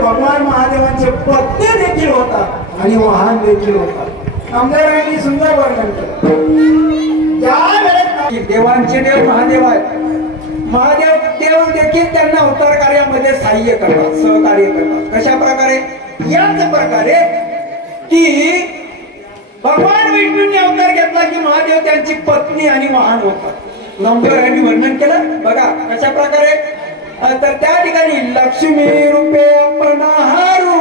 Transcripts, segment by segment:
भगवान महादेवांचे पत्नी देखील होतात आणि वाहन देखील होतात। नामदेवांनी सुंदर वर्णन केलं। ज्या वेळेस देवांचे देव महादेव आहेत, महादेव देव देखील त्यांना अवतार कार्यामध्ये सहाय्य करतात, सहकार्य करतात। कशा प्रकारे? याच प्रकारे की भगवान विष्णूंनी अवतार घेतला की महादेव त्यांची पत्नी आणि वाहन होतात। नामदेवांनी वर्णन केलं बघा कशा प्रकारे। तर त्या ठिकाणी लक्ष्मी रूपे अपनाहारू,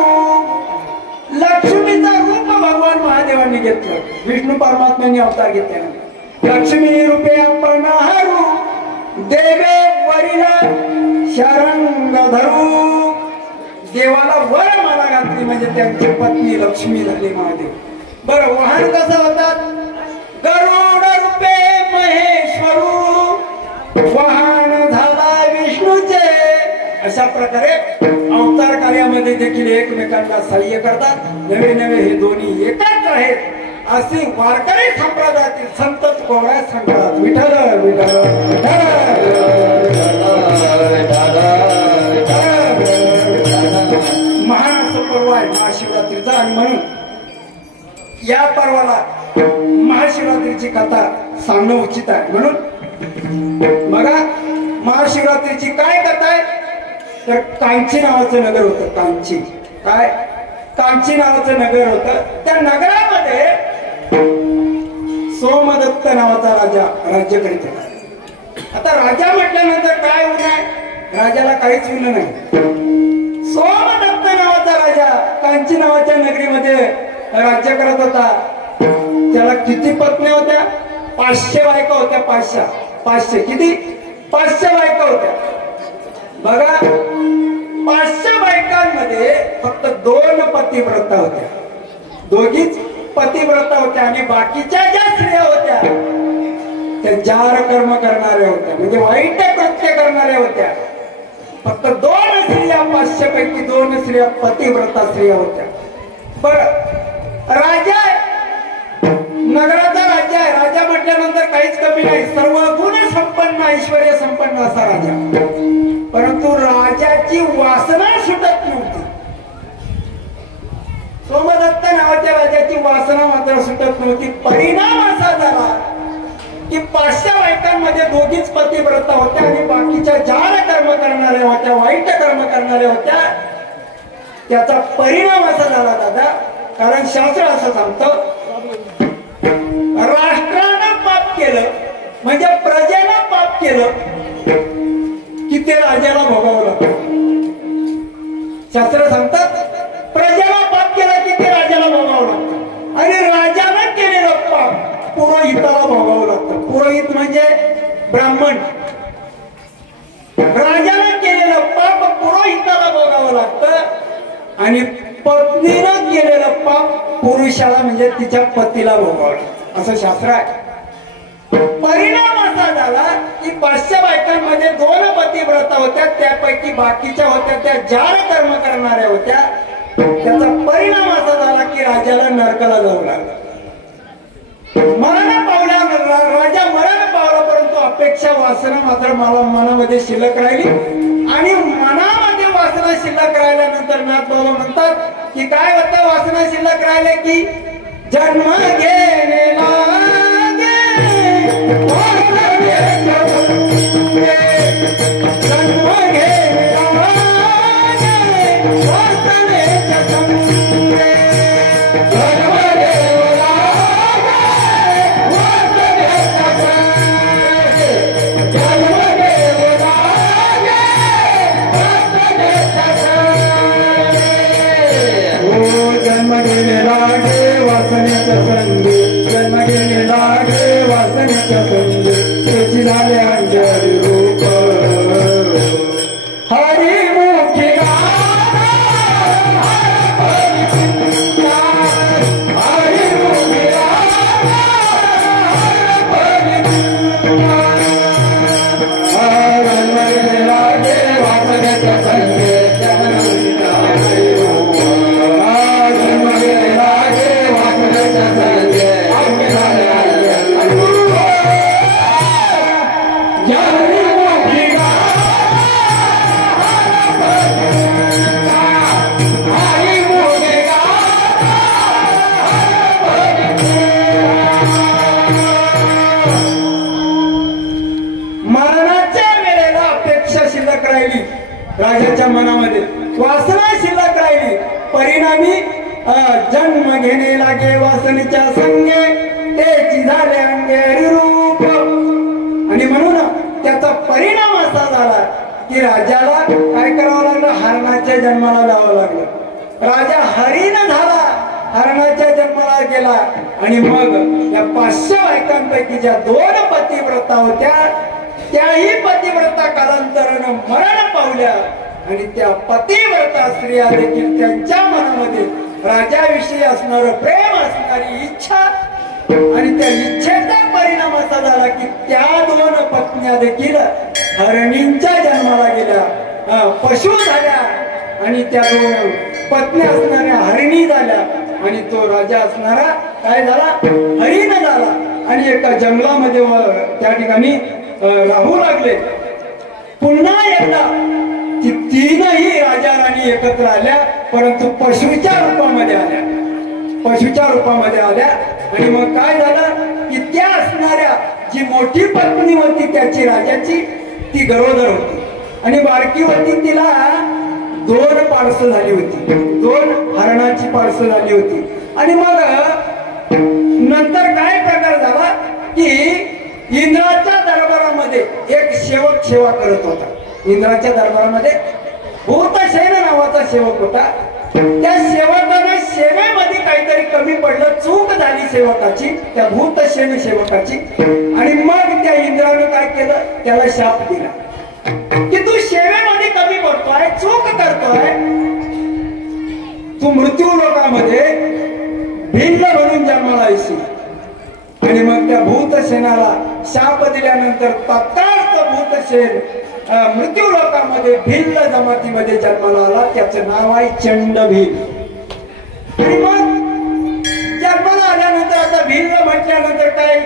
लक्ष्मीचा रूप भगवान महादेवांनी घेतलं, विष्णू परमात्म्यांनी अवतार घेतला। लक्ष्मी रूपे अपनाहारू देवे वरिला शरंग धरू, देवाला वर माला घातली म्हणजे त्यांची पत्नी लक्ष्मी झाली महादेव। बरं वाहन कसं होतात? गरुड रूपे महेश्वरू, वाहन झाला विष्णूचे। अशा प्रकारे अवतार कार्यामध्ये देखील एकमेकांना सहाय्य करतात। नवे नवे हे दोन्ही एकाच आहेत असे वारकरी संप्रदायातील संत कोवळ्या सांगतात। विठ्ठल विठ्ठल महान असं पर्व आहे महाशिवरात्रीचा आणि म्हणून या पर्वाला महाशिवरात्रीची कथा सांगणं उचित आहे। म्हणून बघा महाशिवरात्रीची काय कथा आहे? तर कांची नावाचं नगर होतं। कांची काय? कांची नावाचं नगर होतं। त्या नगरामध्ये सोमदत्त नावाचा राजा राज्य करीत होता। आता राजा म्हटल्यानंतर काय होणार? राजाला काहीच उरलं नाही। सोमदत्त नावाचा राजा कांची नावाच्या नगरीमध्ये राज्य करत होता। त्याला किती पत्नी होत्या? 500 बायका होत्या। 500 किती? 500 बायका होत्या। बघा 500 बायकांमध्ये फक्त 2 पतिव्रता होत्या, दोघीच पतिव्रता होत्या आणि बाकीच्या ज्या स्त्रिया होत्या त्या जार कर्म करणाऱ्या होत्या, म्हणजे वाईट कृत्य करणाऱ्या होत्या। फक्त 2 स्त्रिया 500 पैकी 2 स्त्रिया पतिव्रता स्त्रिया होत्या। बरं राजा नगराचा राजा आहे। राजा म्हटल्यानंतर काहीच कमी नाही, सर्व गुण संपन्न ऐश्वर्य संपन्न असा राजा। परंतु राजाची वासना सुटत नव्हती। सोमदत्त नावाच्या राजाची वासना मात्र सुटत नव्हती। परिणाम असा झाला की 500 बायकांमध्ये दोघीच पतिव्रता होत्या आणि बाकीच्या जार कर्म करणाऱ्या होत्या, वाईट कर्म करणाऱ्या होत्या। त्याचा परिणाम असा झाला दादा, कारण शास्त्र असं सांगतं राष्ट्रानं पाप केलं म्हणजे प्रजेनं पाप केलं की ते राजाला भोगावं लागतं। शास्त्र सांगतात प्रजेला पाप केलं की ते राजाला भोगावं लागतं आणि राजानं केलेलं पाप पुरोहिताला भोगावं लागतं। पुरोहित म्हणजे ब्राह्मण। राजानं केलेलं पाप पुरोहिताला भोगावं लागतं आणि पत्नीनं केलेलं पाप पुरुषाला म्हणजे तिच्या पतीला भोगावं लागतं, असं शास्त्र आहे। परिणाम असा झाला की 500 बायकांमध्ये 2 पतिव्रता होत्या, त्यापैकी बाकीच्या होत्या त्या जार कर्म करणाऱ्या होत्या। त्याचा परिणाम असा झाला की राजाला नरकाला जावं लागलं। मरण पावला राजा, मरण पावला, परंतु अपेक्षा वासना मात्र मला मनामध्ये शिल्लक राहिली आणि मनामध्ये वासना शिल्लक राहिल्यानंतर नाथ बाबा म्हणतात की काय होतं? वासना शिल्लक राहिले की जन्म घेणे लागे, जन्म घेणे लागे वासनेच्या संगे, जन्म घेणे लागे वासनेच्या संगे, जन्म घेणे लागे वासनेच्या संगे, ओ जन्म घेणे लागे वासनेच्या संगे, जन्म घेणे लागे वासनेच्या संगे, त्याची झाले अंजली रूप हरी मुखी गाथा, हरी मुखी गाथा, हरी मुखी गाथा, जन्म घेणे लागे वासनेच्या संगे, जन्म घेणे लागे रूप, जन्म घेणे लागे वासनेच्या संगे, आपले झाले अंजली रूप। राजाच्या मनामध्ये वासना शिल्लक राहिली. परिणामी जन्म घेणे लागे वासनेच्या संगे, त्याची झाले अंगे रूप. आणि म्हणून त्याचा परिणाम असा झाला की राजाला काय करावं लागलं, हरणाच्या जन्माला जावं लागलं. राजा हरिण झाला, हरणाच्या जन्माला गेला. आणि मग या 500 बायकांपैकी ज्या 2 पतिव्रता होत्या, त्याही पतिव्रता कालांतरानं मरण पावल्या. आणि त्या पतिव्रता स्त्रिया देखील त्यांच्या मनामध्ये राजाविषयी असणारं प्रेम, असणारी इच्छा, आणि त्या इच्छेचा परिणाम असा झाला की त्या 2 पत्न्या देखील हरणींच्या जन्माला गेल्या, पशु झाल्या. आणि त्या 2 पत्न्या असणाऱ्या हरिणी झाल्या. आणि तो राजा असणारा काय झाला, हरिण झाला. आणि एका जंगलामध्ये त्या ठिकाणी राहू लागले. पुन्हा एकदा ती 3ही राजा राणी एकत्र आल्या, परंतु पशुच्या रूपामध्ये आल्या, पशुच्या रूपामध्ये आल्या. आणि मग काय झालं की त्या असणाऱ्या जी मोठी पत्नी होती त्याची राजाची, ती गरोदर होती. आणि बारकी होती, तिला 2 पाडसं झाली होती, 2 हरणाची पाडसं झाली होती. आणि मग नंतर काय प्रकार झाला की इंद्राच्या दरबारामध्ये एक सेवक सेवा करत होता. इंद्राच्या दरबारामध्ये भूतसेन नावाचा सेवक होता. त्या सेवकाने सेवेमध्ये काहीतरी कमी पडलं, चूक झाली सेवकाची, त्या भूतसेन सेवकाची. आणि मग त्या इंद्राने काय केलं, त्याला शाप दिला की तू सेवेमध्ये कमी पडतोय, चूक करतोय, तू मृत्यू लोकामध्ये भिन्न म्हणून जन्माला येशील. आणि मग त्या भूतसेनाला शाप दिल्यानंतर तत्काळ तो भूतसेन मृत्यू लोकामध्ये भिल्ल जमातीमध्ये जन्माला आला. त्याचं नाव आहे चंडभील. आणि मग जन्माला आल्यानंतर आता भिल्ल म्हटल्यानंतर काय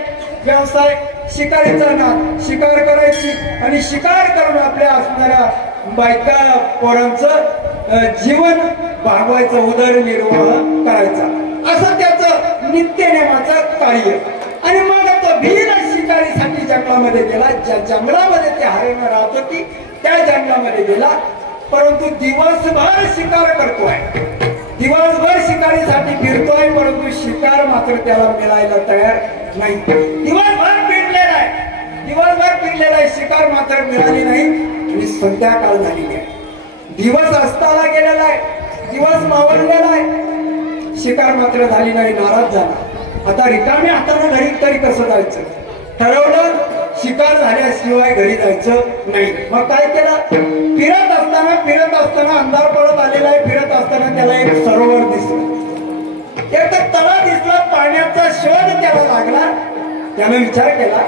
व्यवसाय, शिकारीचा नाद, शिकार करायची. आणि शिकार करून आपल्या असणाऱ्या बायका पोरांचं जीवन भागवायचं, उदरनिर्वाह करायचा, असं त्याचं नित्यनेमाचं कार्य. आणि मग तो भील शिकारीसाठी जंगलामध्ये गेला. ज्या जंगलामध्ये ते हरिण राहत होती त्या जंगलामध्ये गेला. परंतु दिवसभर शिकार करतोय, दिवसभर शिकारीसाठी फिरतोय, परंतु शिकार मात्र त्याला मिळायला तयार नाही. दिवसभर फिरलेला आहे, दिवसभर फिरलेला आहे, शिकार मात्र मिळाली नाही. आणि संध्याकाळ झालेली आहे, दिवस अस्ताला गेलेला आहे, दिवस मावळलेला आहे, शिकार मात्र झाली नाही. नाराज झाला. आता रिकाम्या हाताने घरी तरी कसं जायचं, ठरवलं शिकार झाल्याशिवाय घरी जायचं नाही. मग काय केलं, फिरत असताना अंधार पडत आलेला आहे, फिरत असताना त्याला एक सरोवर दिसलं, एक तळा दिसला, पाण्याचा शोध त्याला लागला. त्याने विचार केला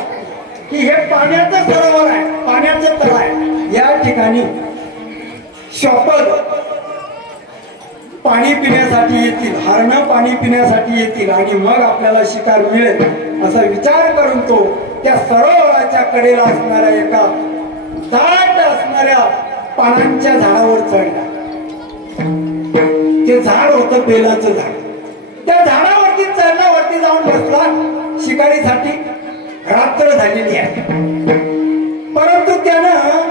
की हे पाण्याचं सरोवर आहे, पाण्याचं तळ आहे, या ठिकाणी शॉपर पाणी पिण्यासाठी येतील, हरणं पाणी पिण्यासाठी येतील आणि मग आपल्याला शिकार मिळेल असा विचार करून तो त्या सरोवराच्या कडेला असणाऱ्या एका दाट असणाऱ्या पानांच्या झाडावर चढला. ते झाड होतं बेलाचं झाड. त्या झाडावरती चढला, वरती जाऊन बसला. शिकारीसाठी रात्र झालेली आहे, परंतु त्यानं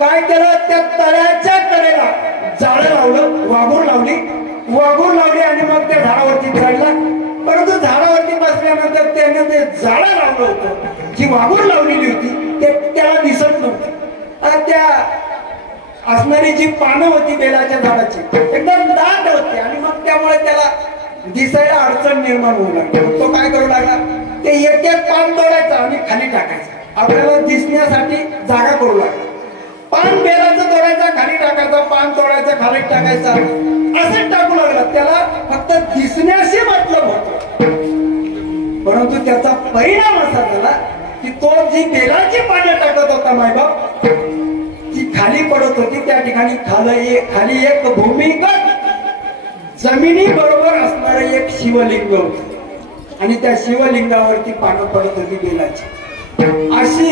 काय केलं, त्या तळ्याच्या कडेला झाडं लावलं, वाघूर लावली आणि मग त्या झाडावरती चढला. परंतु झाडावरती बसल्यानंतर त्याने ते झाडं लावलं होतं, जी वाघूर लावलेली होती ते त्याला दिसत नव्हती. त्या असणारी जी पानं होती बेलाच्या झाडाची एकदम दाट होती आणि मग त्यामुळे त्याला दिसायला अडचण निर्माण होऊ लागली. तो काय करू लागला, ते एक एक पान तोडायचं आणि खाली टाकायचं, आपल्याला दिसण्यासाठी जागा करू लागला. पान बेलाचं तोडायचा, खाली टाकायचा, पान तोडायचं, खाली टाकायचा, असं टाकू लागला. त्याला फक्त दिसण्याशी मतलब होतं, परंतु त्याचा परिणाम असा झाला की तो जी बेलाची पानं टाकत होता मायबाप, ती खाली पडत होती. त्या ठिकाणी खाली एक भूमिगत जमिनी बरोबर असणारं एक शिवलिंग होतं आणि त्या शिवलिंगावरती पानं पडत होती बेलाची. अशी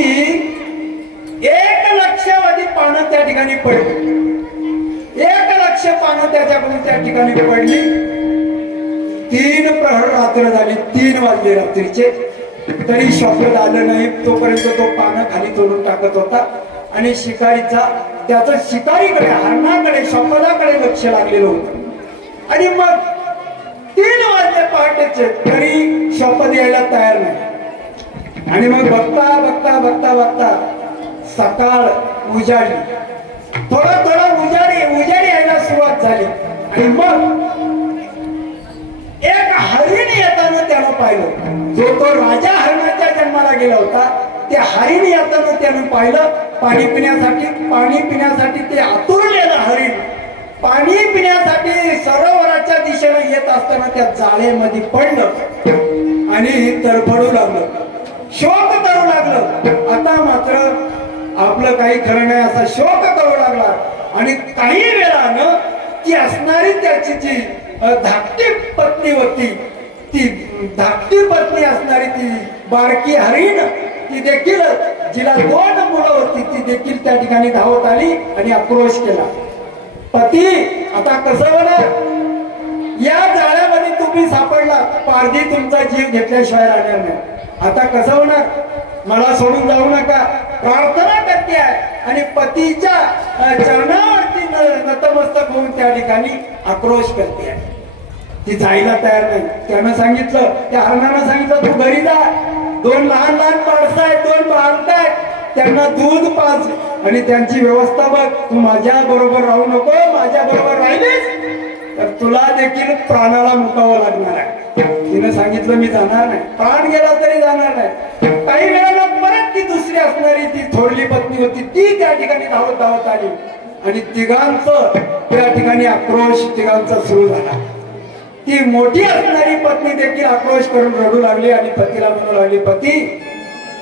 1,00,000 पानं त्या ठिकाणी पडली. 1,00,000 पानं त्याच्याकडून त्या ठिकाणी पडली. 3 प्रहर रात्र झाली, 3 वाजले रात्रीचे, तरी शॉपत आलं नाही. तोपर्यंत तो पानं खाली तोडून टाकत होता आणि शिकारीचा त्याचं शिकारीकडे, हरणाकडे, शपदाकडे लक्ष लागलेलं होतं. आणि मग 3 वाजले पहाटेचे, तरी शपथ यायला तयार नाही. आणि मग बघता बघता बघता बघता सकाळ उजाडली, थोडा थोडा उजाडी यायला सुरुवात झाली. आणि मग एक हरिण येताना त्यानं पाहिलं, जो तो राजा हरणाच्या जन्माला गेला होता, ते हरिण येताना त्यानं पाहिलं. पाणी पिण्यासाठी ते आतुरलेलं हरिण पाणी पिण्यासाठी सरोवराच्या दिशेने येत असताना त्या जाळ्यामध्ये पडलं आणि तडफडू लागलं, शोक करू लागलं. आता मात्र आपलं काही खरं नाही असा शोक करू लागला. आणि काही वेळानं ती असणारी त्याची जी धाकटी पत्नी होती, ती धाकटी पत्नी असणारी ती बारकी हरिण, ती देखील जिला 2 मुलं होती, ती देखील त्या ठिकाणी धावत आली आणि आक्रोश केला. पती, आता कसं होणार? या जाळ्यामध्ये तुम्ही सापडला, पारधी तुमचा जीव घेतल्याशिवाय राहणार नाही. आता कसं होणार? मला सोडून जाऊ नका, प्रार्थना करते आहे. आणि पतीच्या चरणावरती नतमस्तक होऊन त्या ठिकाणी आक्रोश करते आहे. ती जायला तयार नाही. त्यानं सांगितलं, त्या हरणानं सांगितलं, तू घरी जा, 2 लहान लहान माणसं आहेत, 2 बालकं आहेत, त्यांना दूध पाज आणि त्यांची व्यवस्था बघ. तू माझ्या बरोबर राहू नको, माझ्या बरोबर राहिलीस तर तुला देखील प्राणाला मुकावं लागणार आहे. तिने सांगितलं, मी जाणार नाही, प्राण गेला तरी जाणार नाही. काही वेळाला परत ती दुसरी असणारी ती थोरली पत्नी होती, ती त्या ठिकाणी धावत धावत आली आणि तिघांचं त्या ठिकाणी आक्रोश तिघांचा सुरू झाला. ती मोठी असणारी पत्नी देखील आक्रोश करून रडू लागली आणि पतीला म्हणू लागली, पती,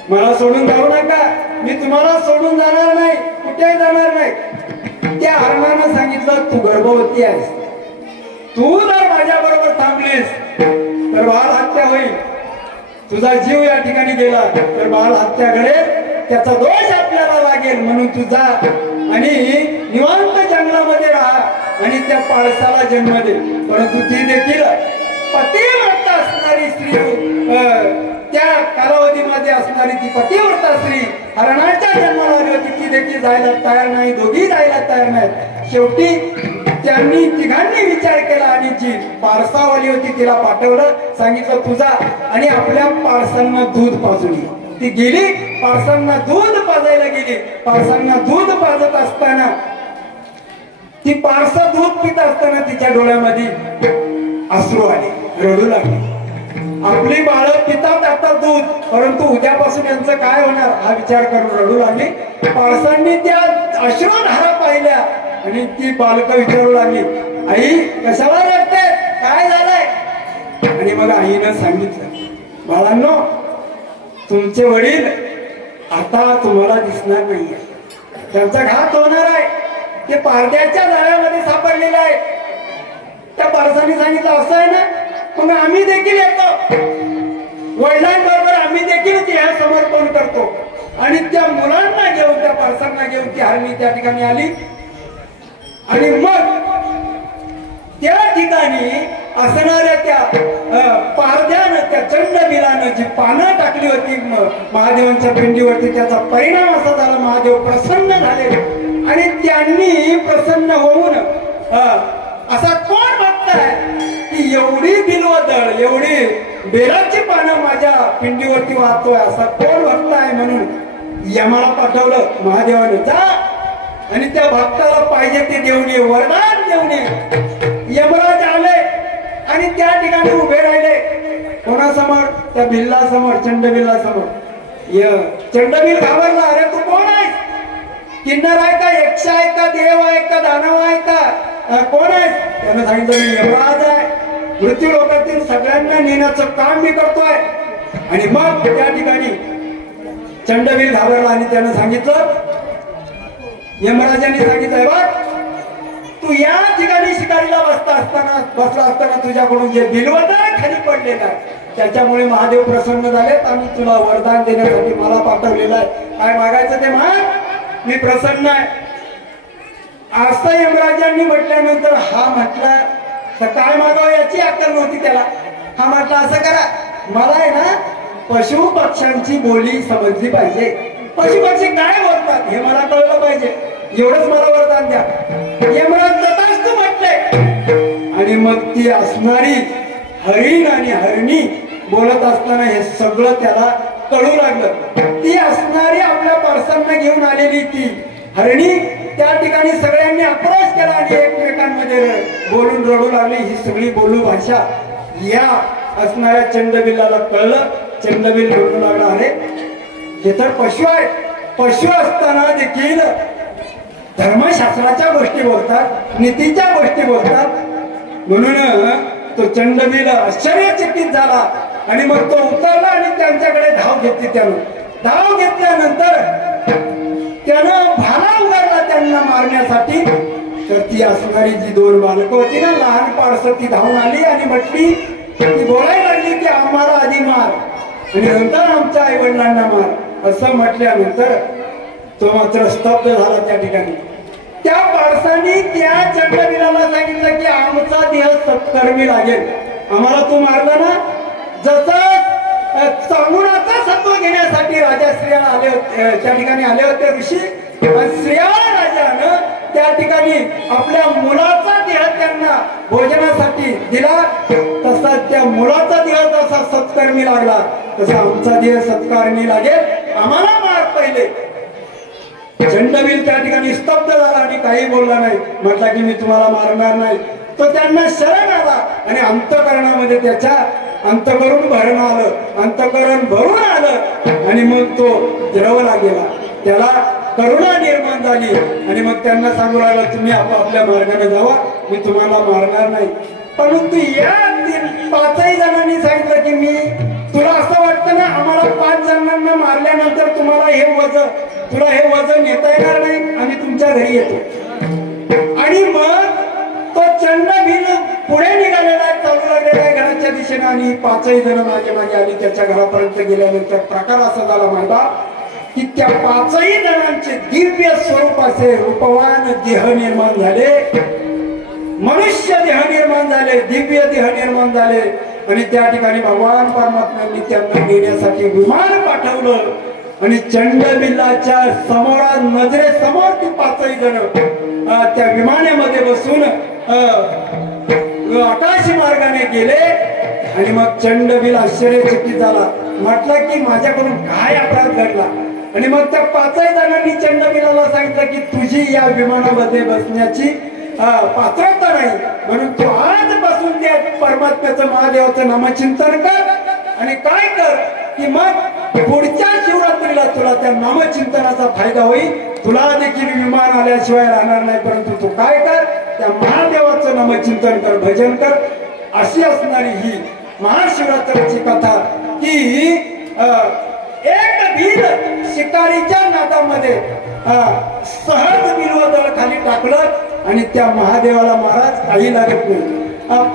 मला सोडून जाऊ नका, मी तुम्हाला सोडून जाणार नाही, कुठेही जाणार नाही. त्या हरणानं सांगितलं, तू गर्भवती आहेस, तू जर माझ्या बरोबर थांबलीस तर बाल हत्या होईल, तुझा जीव या ठिकाणी गेला तर बाल हत्या घडेल, त्याचा दोष आपल्याला लागेल. म्हणून तू जा आणि निवांत जंगलामध्ये राहा आणि त्या पाळसाला जन्म दे. परंतु ती देखील पतिव्रता असणारी स्त्री, त्या कालावधीमध्ये असणारी ती पतिव्रता स्त्री हरणाच्या जन्माला आली होती, ती देखील जायला तयार नाही, दोघी जायला तयार नाहीत. शेवटी त्यांनी तिघांनी विचार केला आणि जी पारसावाली होती तिला पाठवलं, सांगितलं, तुझा आणि आपल्या पारसांना दूध पाजून ये. ती गेली, पारसांना दूध पाजायला गेली. पारसांना दूध पाजत असताना ती पारसा दूध पित असताना तिच्या डोळ्यामध्ये अश्रू आले, रडू लागली. आपली बाळ पितात आता दूध, परंतु उद्यापासून यांचं काय होणार हा विचार करून रडू लागली. पारसांनी त्या अश्रुधारा पाहिल्या आणि ती बालक विचारू लागली, आई कशाला रडते, काय झालंय? आणि मग आईनं सांगितलं, बाळांनो, तुमचे वडील आता तुम्हाला दिसणार नाहीये, त्यांचा घात होणार आहे, ते पारद्याच्या जाळ्यामध्ये सापडलेले आहे. त्या पारसांनी सांगितलं, असं आहे ना, मग आम्ही देखील येतो, वडिलांबरोबर आम्ही देखील देह समर्पण करतो. आणि त्या मुलांना घेऊन, त्या पारसांना घेऊन ती हरणी त्या ठिकाणी आली. आणि मग त्या ठिकाणी असणाऱ्या त्या पारद्यानं, त्या चंडबिलानं जी पानं टाकली होती महादेवांच्या पिंडीवरती, त्याचा परिणाम असा झाला, महादेव प्रसन्न झाले. आणि त्यांनी प्रसन्न होऊन असा कोण भक्त आहे की एवढी बिल्वदळ, एवढी बेलाची पानं माझ्या पिंडीवरती वाहतोय, असा कोण भक्त आहे? म्हणून यमाला पाठवलं महादेवाने, जा आणि त्या भक्ताला पाहिजे ते देऊन ये, वरदान देऊन ये. यमराज आले आणि त्या ठिकाणी उभे राहिले. कोणासमोर? त्या बिल्लासमोर, चंडबिल्लासमोर. चंडबिल घाबरला, अरे तू कोण आहेस? किन्नर आहे का, यक्ष आहे का, देव आहे का, दानव आहे का, कोण आहे? त्यानं सांगितलं, मी यमराज आहे, मृत्यू लोकातील सगळ्यांना नेण्याचं काम मी करतोय. आणि मग त्या ठिकाणी चंडबिल घाबरला आणि त्यानं सांगितलं, यमराजांनी सांगितलंय, बघ तू या ठिकाणी शिकारीला बसला असताना तुझ्याकडून जे बिलवदळ खाली पडलेलं आहे त्याच्यामुळे महादेव प्रसन्न झालेत आणि तुला वरदान देण्यासाठी मला पाठवलेलं आहे. काय मागायचं ते माग, मी प्रसन्न आहे. असं यमराजांनी म्हटल्यानंतर हा म्हटला, तर काय मागावं याची अक्कल नव्हती त्याला. हा म्हटला, असं करा, मला आहे ना पशु पक्ष्यांची बोली समजली पाहिजे, पशु पक्षी काय बोलतात हे मला कळलं पाहिजे. एवढंच मला वरदान द्या. यमराज तथास्तु म्हटले. आणि मग ती असणारी हरिण आणि हरणी बोलत असताना हे सगळं त्याला कळू लागलं. ती असणारी आपल्या पारसांना घेऊन आलेली ती हरणी त्या ठिकाणी सगळ्यांनी अप्रोच केला आणि एकमेकांमध्ये बोलून रडू लागली. ही सगळी बोलू भाषा या असणाऱ्या चंडबिल्लाला कळलं. चंडबिल रडू लागला, अरे हे तर पशु आहे. पशु असताना देखील धर्मशास्त्राच्या गोष्टी बोलतात, नीतीच्या गोष्टी बोलतात. म्हणून तो चंडबिल आश्चर्यचकित झाला आणि मग तो उतरला आणि त्यांच्याकडे धाव घेतली. धाव घेतल्यानंतर त्यानं भाला उगारला त्यांना मारण्यासाठी. तर ती असणारी जी दोन बालकं होती ना, लहान पाडसं, ती धावून आली आणि म्हटली, ती बोलायला लागली की आम्हाला आधी मार आणि नंतर आमच्या आई वडिलांना मार. असं म्हटल्यानंतर तो मात्र स्तब्ध झाला त्या ठिकाणी. त्या पाडसांनी त्या चंडबिलाला सांगितलं की आमचा देह सत्कर्मी लागेल. आम्हाला तू मारला ना. जसं चांगुणाचा सत्व घेण्यासाठी राजा श्रेयाळ आले होते, त्या ठिकाणी आले होते ऋषी. श्रेयाळ राजानं त्या ठिकाणी आपल्या मुलाचा देह त्यांना भोजनासाठी दिला. तसा त्या मुलाचा देह जसा सत्कर्मी लागला तसा आमचा देह सत्कर्मी लागेल. आम्हाला मार पहिले. चंडबिल त्या ठिकाणी स्तब्ध झाला आणि काही बोलला नाही. म्हटला की मी तुम्हाला मारणार नाही. तो त्यांना शरण आला आणि अंतःकरणामध्ये त्याच्या अंतःकरण भरून आलं, अंतःकरण भरून आलं आणि मग तो द्रवला गेला. त्याला करुणा निर्माण झाली आणि मग त्यांना सांगू लागला, तुम्ही आपापल्या मार्गाने जावा, मी तुम्हाला मारणार नाही. परंतु या पाचही जणांनी सांगितलं की मी तुला असं वाटतं ना, आम्हाला 5 जणांना मारल्यानंतर तुम्हाला हे वजन नेता येणार नाही, आम्ही तुमच्या घरी येतो. आणि मग तो चंडबिल पुढे निघालेला आहे, चालू लागलेला आहे घराच्या दिशेने आणि 5ही जण मागे मागे आली. त्याच्या घरापर्यंत गेल्यानंतर प्रकार असा झाला माझा की त्या 5ही जणांचे दिव्य स्वरूप असे रूपवान देह निर्माण झाले, मनुष्य देह निर्माण झाले, दिव्य देह निर्माण झाले. आणि त्या ठिकाणी भगवान परमात्म्यांनी त्यांना नेण्यासाठी विमान पाठवलं आणि चंडबिल्लाच्या नजरेसमोर ती 5ही जण त्या विमानामध्ये बसून आकाश मार्गाने गेले. आणि मग चंडबिल आश्चर्यचकित झाला. म्हटलं की माझ्याकडून काय अपराध घडला. आणि मग त्या 5ही जणांनी चंडबिलाला सांगितलं की तुझी या विमानामध्ये बसण्याची पात्रता नाही, म्हणून तू आजपासून त्या परमात्म्याचं महादेवाचं नामचिंतन कर. आणि काय कर की मग पुढच्या शिवरात्रीला तुला त्या नामचिंतनाचा फायदा होईल. तुला देखील विमान आल्याशिवाय राहणार नाही. परंतु तू काय कर, त्या महादेवाचं नामचिंतन कर, भजन कर. अशी असणारी ही महाशिवरात्रीची कथा की एक बिल शिकारीच्या नादामध्ये सहज बिलवदळ खाली टाकलं आणि त्या महादेवाला महाराज काही लागत नाही.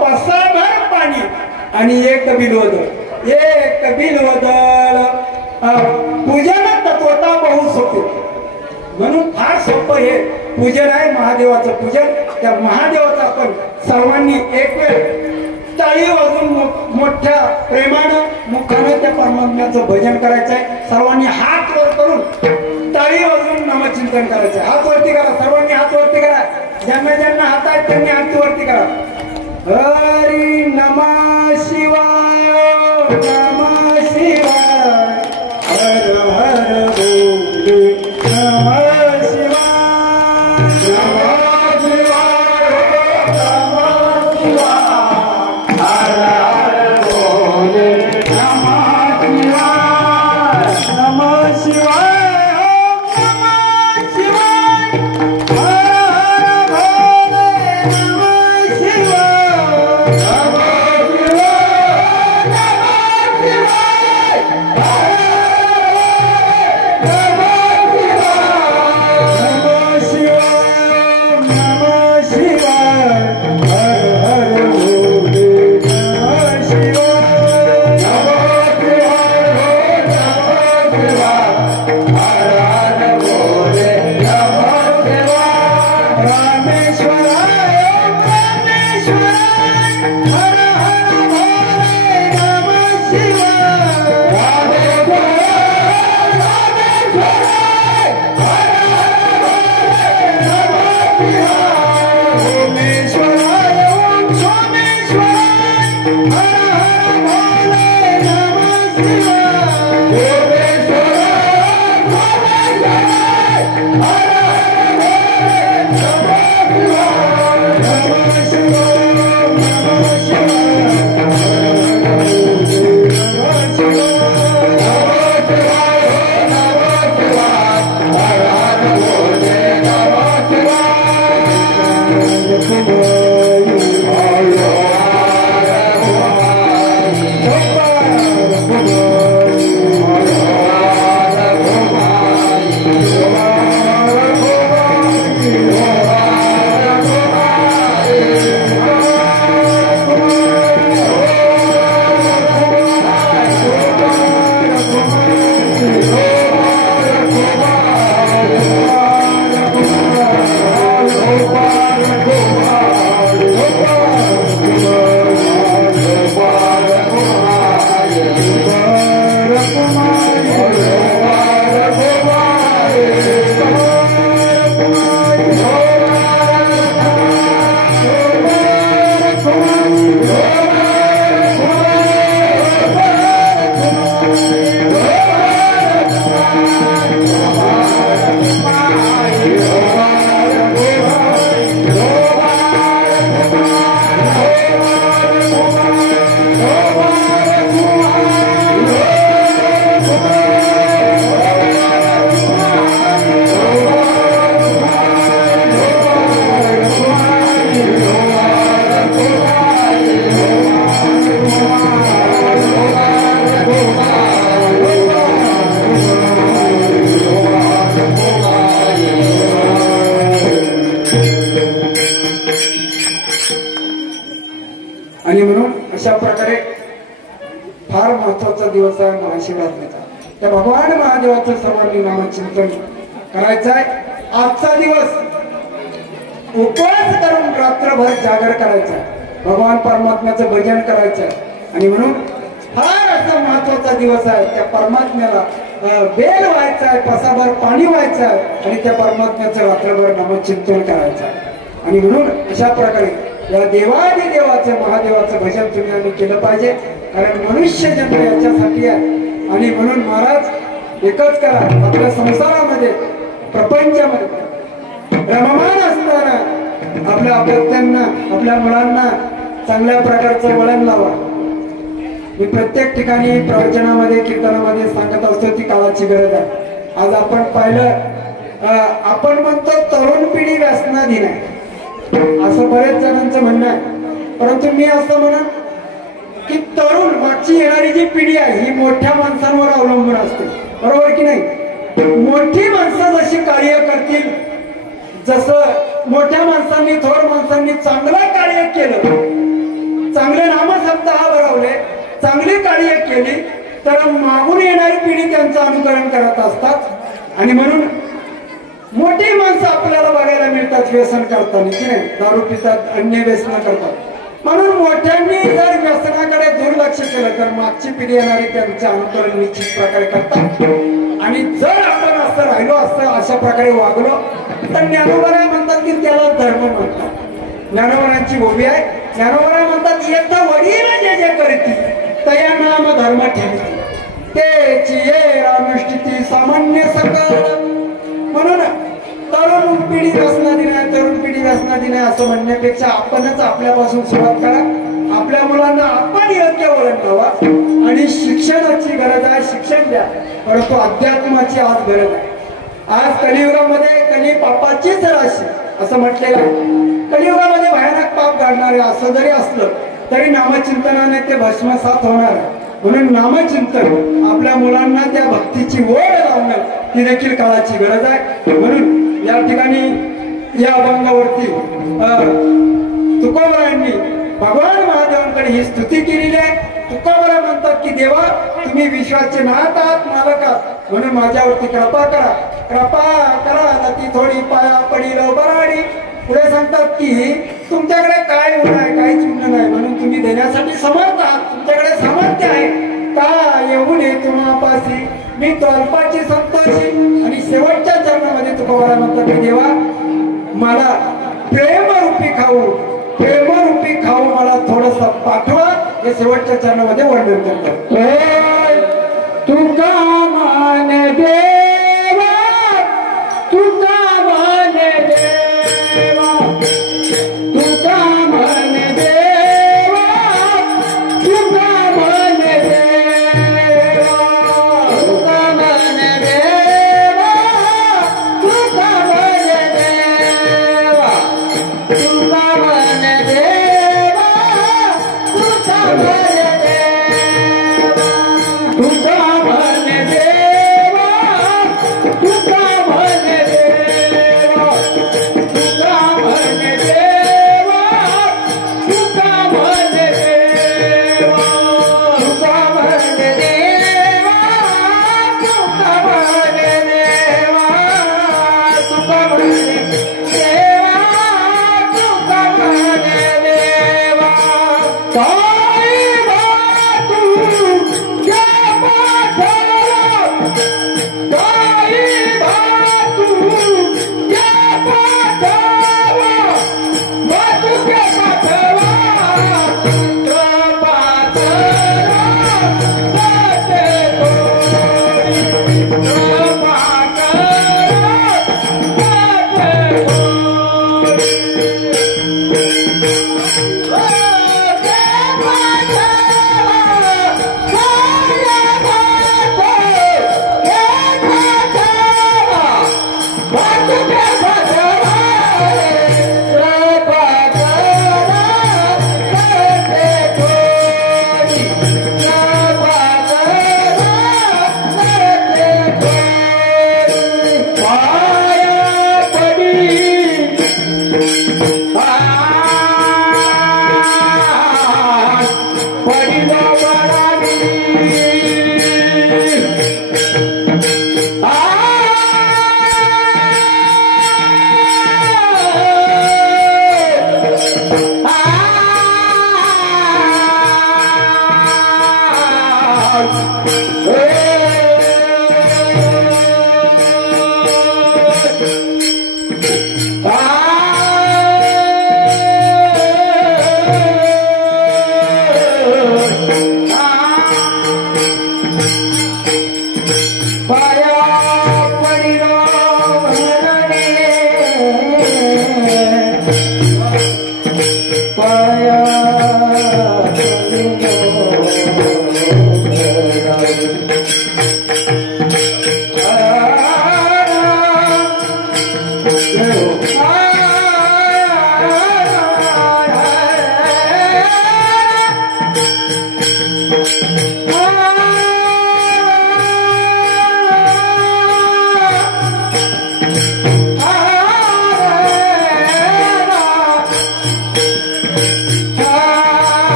पसाभर पाणी आणि एक बिलवदळ, एक बिलवदळ. पूजन तत्वता बहु सोपे, म्हणून फार सोपं हे पूजन आहे, महादेवाचं पूजन. त्या महादेवाचं आपण सर्वांनी एक वेळ टाळी वाजून मोठ्या प्रेमानं मुखानं त्या परमात्म्याचं भजन करायचं आहे. सर्वांनी हात वर करून टाळी वाजून नामचिंतन करायचं आहे. हात वरती करा, सर्वांनी हात वरती करा. ज्यांना ज्यांना हात आहेत त्यांनी हात वरती करा. हरी नमः शिवाय, नमः शिवाय, हर हर बोले नमः शिवाय, नमः शिवाय, नमः शिवाय, हर हर बोले नमः शिवाय, नमः शिवाय. Namo आणि म्हणून अशा प्रकारे फार महत्वाचा दिवस आहे महाशिवरात्रीचा. त्या भगवान महादेवाचं सर्वांनी नामचिंतन करायचं आहे. आजचा दिवस उपवास करून रात्रभर जागर करायचा आहे. भगवान परमात्म्याचं भजन करायचं आहे. आणि म्हणून फार असा महत्वाचा दिवस आहे. त्या परमात्म्याला बेल व्हायचं आहे, पसाभर पाणी व्हायचं आहे आणि त्या परमात्म्याचं रात्रभर नामचिंतन करायचं आहे. आणि म्हणून अशा प्रकारे या देवादी देवाचं महादेवाचं भजन तुम्ही आम्ही केलं पाहिजे. कारण मनुष्य जन्म याच्यासाठी आहे. आणि म्हणून महाराज एकच करा, आपल्या संसारामध्ये प्रपंचामध्ये रममान असताना आपल्या अपत्यांना आपल्या मुलांना चांगल्या प्रकारचं वळण लावा. मी प्रत्येक ठिकाणी प्रवचनामध्ये कीर्तनामध्ये सांगत असतो ती काळाची गरज आहे. आज आपण पाहिलं आपण म्हणतो तरुण पिढी व्यसनाधीन आहे असं बरेच जणांचं म्हणणं आहे. परंतु मी असं म्हणन की तरुण मागची येणारी जी पिढी आहे ही मोठ्या माणसांवर अवलंबून असते. बरोबर की नाही? मोठी माणसं जशी कार्य करतील, जसं मोठ्या माणसांनी थोर माणसांनी चांगलं कार्य केलं, चांगले नामसप्ताह भरवले, चांगली कार्य केली तर मागून येणारी पिढी त्यांचं अनुकरण करत असतात. आणि म्हणून मोठी माणसं आपल्याला बघायला मिळतात व्यसन करताना की नाही, दारू पितात, अन्य व्यसन करतात. म्हणून मोठ्यांनी जर व्यसनाकडे दुर्लक्ष केलं तर मागची पिढी येणारी त्यांचे अनुकरण निश्चित प्रकारे करतात. आणि जर आपण असं राहिलो असं अशा प्रकारे वागलो तर ज्ञानोबराय म्हणतात की त्याला धर्म म्हणतात. ज्ञानोबरांची उभी आहे. ज्ञानोबराय म्हणतात येत वडील जे जे करती तया नाम धर्म ठेवती तेची ये अनुष्ठिती सामान्य सकळ. म्हणून तरुण पिढी व्यसनाधीन आहे, तरुण पिढी व्यसनाधीन आहे असं म्हणण्यापेक्षा आपणच आपल्यापासून सुरुवात करा. आपल्या मुलांना आपण योग्य वळण लावा. आणि शिक्षणाची गरज आहे, शिक्षण द्या. परंतु अध्यात्माची आज गरज आहे. आज कलियुगामध्ये कली पापाचीच राशी असं म्हटलेलं आहे. कलियुगामध्ये भयानक पाप घडणारे असं जरी असलं तरी नामचिंतनाने ते भस्मसात होणार आहे. म्हणून नामचिंतन आपल्या मुलांना त्या भक्तीची ओढ लावणं ही देखील काळाची गरज आहे. म्हणून या ठिकाणी या अभंगावरती तुकोबरायांनी भगवान महादेवांकडे ही स्तुती केलेली आहे. तुकोबरा म्हणतात की देवा तुम्ही विश्वाचे नाथ आहात, मालक आहात, म्हणून माझ्यावरती कृपा करा, कृपा करा ना ती थोडी पाया पडील बराडी. पुढे सांगतात की तुमच्याकडे काय गुण आहे, काहीच गुण नाही, म्हणून तुम्ही देण्यासाठी समर्थ आहात, तुमच्याकडे सामर्थ्य आहे. का येऊ नये तुम्हापाशी मी तो अल्पाची संतोषी. आणि शेवटच्या चरणामध्ये तुकोबरा म्हणतात की देवा मला प्रेमरूपी खाऊ मला थोडस पाठवा. हे शेवटच्या चरणामध्ये वर्णन करतात. तुका मान देवा, तुका मान देवा, तुका मान देवा, तुका मान देवा, तुका मान देवा, तुका मान देवा, तुका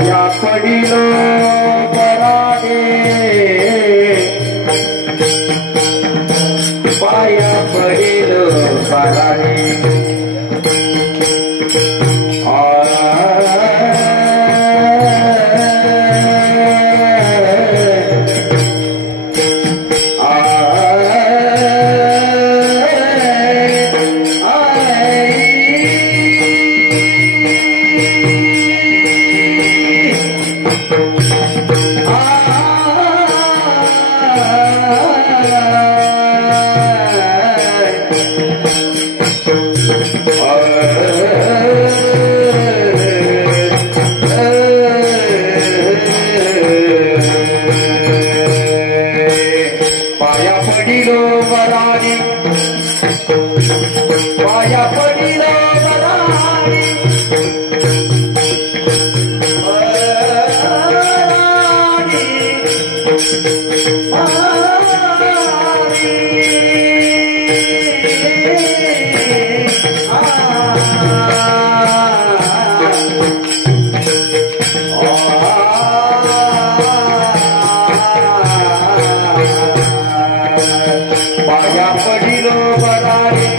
पाया पडिलो परागे पाया पडिलो परागे पाया पडिलो वराडी पाया पडिलो वराडी पाया पडिलो वराडी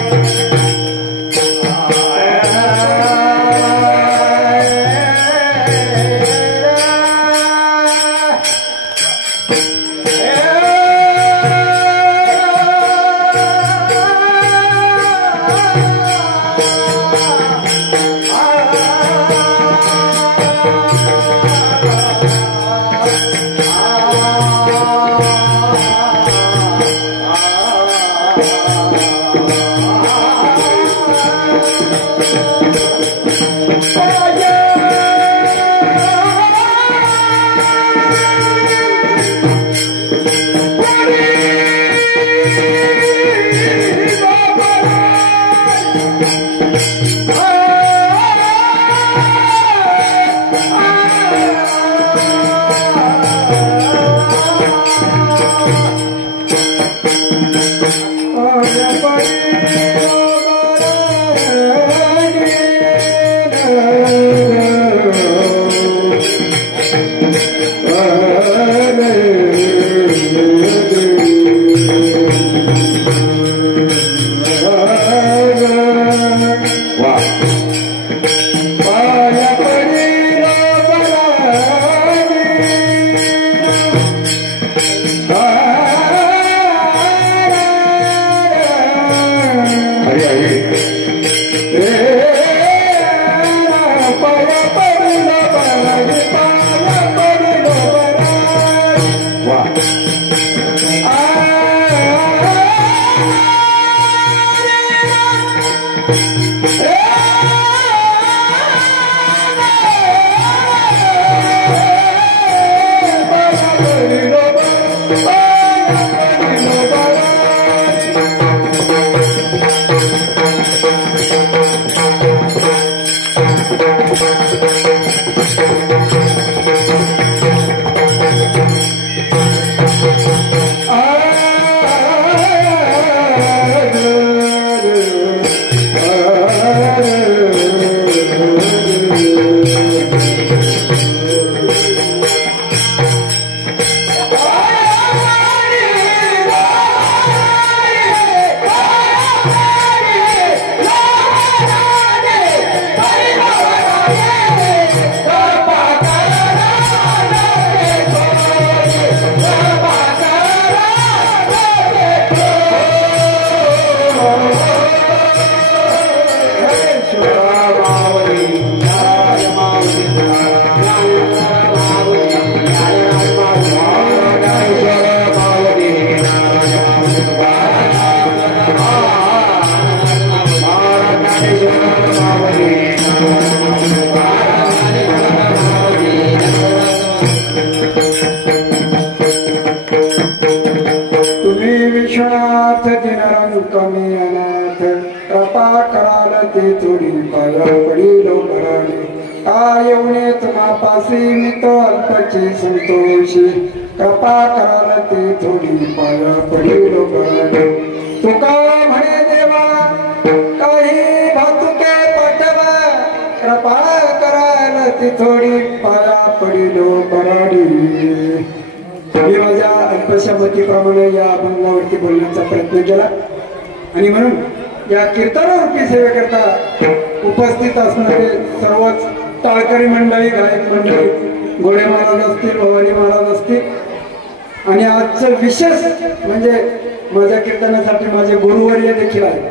विश्वनाथ दिनरंतमी अनाथ कृपा कराल ते थोडी पाया पडिलो वराडी काय उणे तुम्हापासी मी तो अल्पची संतोषी कृपा कराल ते थोडी पाया पडिलो वराडी तुका म्हणे देवा काही भातुके पाठवा कृपा कराल ती थोडी पाया पडिलो पराडी. मी माझ्या अल्पशा मतीप्रमाणे या अभंगावरती बोलण्याचा प्रयत्न केला आणि म्हणून या कीर्तनारूपी सेवेकरता उपस्थित असणारे सर्वच टाळकरी मंडळी, गायक मंडळी, घोडे महाराज असतील, भवानी महाराज असतील आणि आजचं विशेष म्हणजे माझ्या कीर्तनासाठी माझे गुरुवर्य देखील आहेत.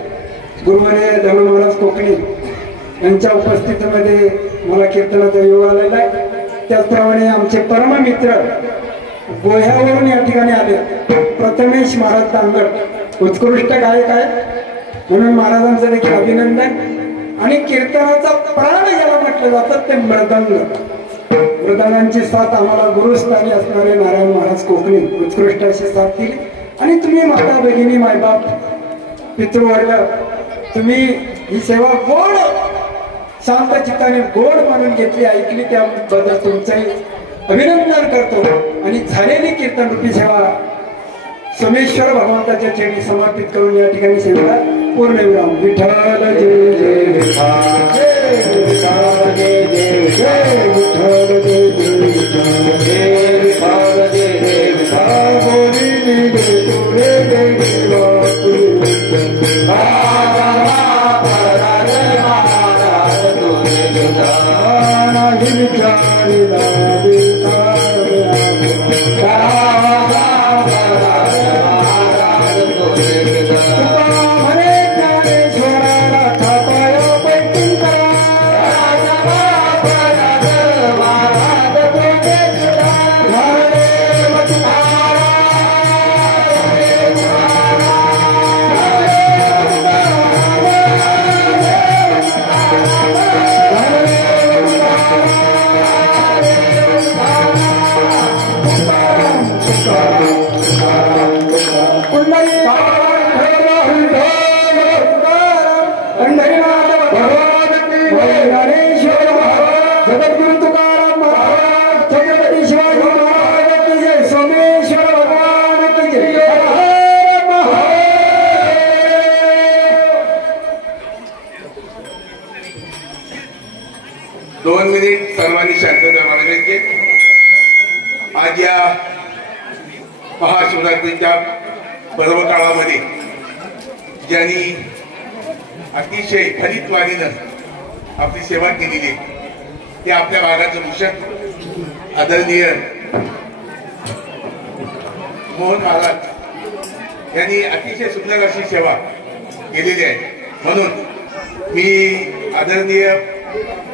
गुरुवर्य धनु महाराज कोकणे यांच्या उपस्थितीमध्ये मला कीर्तनाचा योग आलेला आहे. त्याचप्रमाणे आमचे परममित्र गोह्यावरून या ठिकाणी आले प्रथमेश महाराज तांगड उत्कृष्ट गायक आहेत म्हणून महाराजांचं देखील अभिनंदन. आणि कीर्तनाचा प्राण याला म्हटलं जातं ते मृदंग. मृदंगांची साथ आम्हाला गुरुस्थानी असणारे नारायण महाराज कोकणे उत्कृष्ट अशी साथ दिली. आणि तुम्ही माता भगिनी मायबाप पितृवर्ग तुम्ही ही सेवा गोड शांत चित्ताने गोड म्हणून घेतली, ऐकली, त्याबद्दल तुमचंही अभिनंदन करतो. आणि झालेली कीर्तन रूपी सेवा सोमेश्वर भगवंताच्या चरणी समर्पित करून या ठिकाणी सेवेला पूर्णविराम. विठ्ठल जय जय विठ्ठल जय जय जय विठ्ठल जय जय विठ्ठल जय विठ्ठल जय जय विठ्ठल बोली जय तुरे जय सर्वांनी शांतता बाळगायची. आज या महाशिवरात्रीच्या पर्व काळामध्ये ज्यांनी अतिशय फलितवाणीनं आपली सेवा केलेली आहे ते आपल्या भागाचं भूषण आदरणीय मोहन महाराज यांनी अतिशय सुंदर अशी सेवा केलेली आहे. म्हणून मी आदरणीय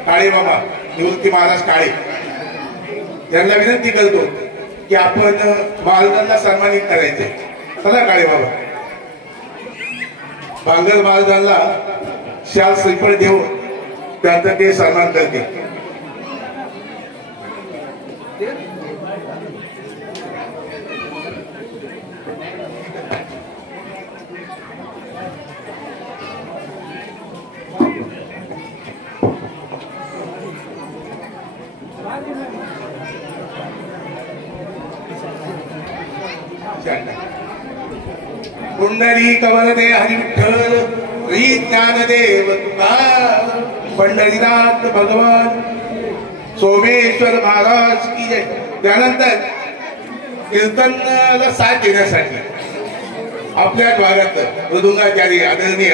काळे बाबा निवृत्ती महाराज काळे यांना विनंती करतो की आपण महाराजांना सन्मानित करायचे. चला काळे बाबा बांगर महाराजांना शाल श्रीफळ देऊन त्यांचा ते सन्मान करते. कुंडली कवरदे हरी विठ्ठल श्री ज्ञानदेव तुकार पंढरीनाथ भगवान सोमेश्वर महाराज की जय. त्यानंतर कीर्तनाला साथ देण्यासाठी आपल्या भागात मृदुंगाचार्य आदरणीय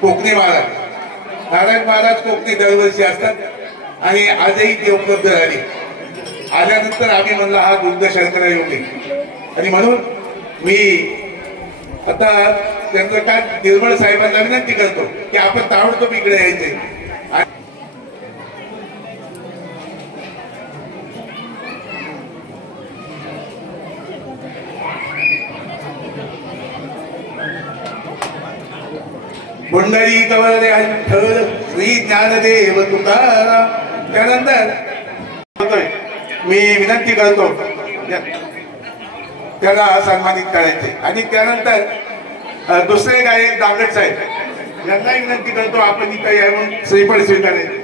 कोकणे महाराज नारायण महाराज कोकणे दरवर्षी असतात आणि आजही ते उपलब्ध झाले. आल्यानंतर आम्ही म्हणला हा दुर्ग शंकरा योगी आणि म्हणून मी आता त्यांचं काय निर्मळ साहेबांना विनंती करतो की आपण ताबडतोब इकडे यायचे. पुंडरी कवरे विठ्ठल श्री ज्ञानदेव तुकाराम. त्यानंतर मी विनंती करतो त्याला सन्मानित करायचे. आणि त्यानंतर दुसरे गायक दांगड साहेब यांनाही विनंती करतो आपण इथं येऊन श्रीफळ स्वीकारायचे.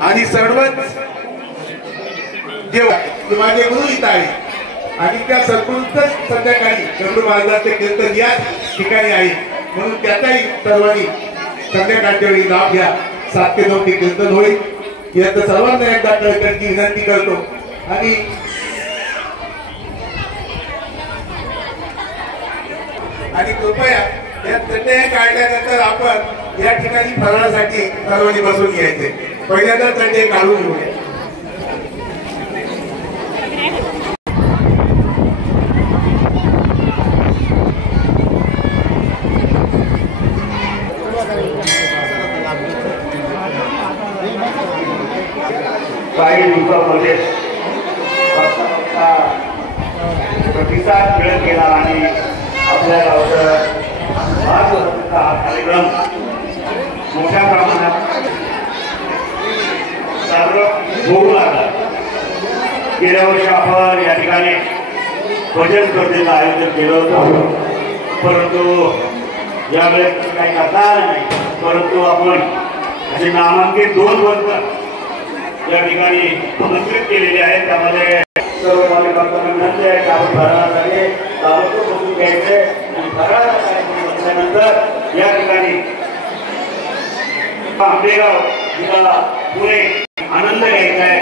आणि सर्वच जे माझे गुरु इथं आहे आणि त्या सद्गुरूंच संध्याकाळी दगडू महाराजांचे कीर्तन याच ठिकाणी आहे म्हणून त्याचाही सर्वांनी संध्याकाळच्या वेळी लाभ घ्या. 7 ते 9 कीर्तन होईल. यात सर्वांना एकदा कळकळीची विनंती करतो आणि कृपया या तंडे काढल्यानंतर आपण या ठिकाणी फराळासाठी सर्वांनी बसून घ्यायचे. पहिल्यांदा तंडे काढून घेऊया. काही दिवसामध्ये प्रतिसाद मिळत गेला आणि आपल्या गावचा हा कार्यक्रम मोठ्या प्रमाणात साजरा होऊ लागला. गेल्या वर्षी आपण या ठिकाणी भजन स्पर्धेचं आयोजन केलं होतं, परंतु यावेळेस काही करता आलं नाही. परंतु आपण असे नामांकित 2 वर्ग या ठिकाणी आमंत्रित केलेले आहेत. त्यामध्ये सर्व मान्यवरांना विनंती आहे की आपण फराळासाठी ताबडतोब बसून घ्यायचे आणि फराळाचा कार्यक्रम बसल्यानंतर या ठिकाणी आंबेगाव जिल्हा पुणे आनंद घ्यायचा आहे.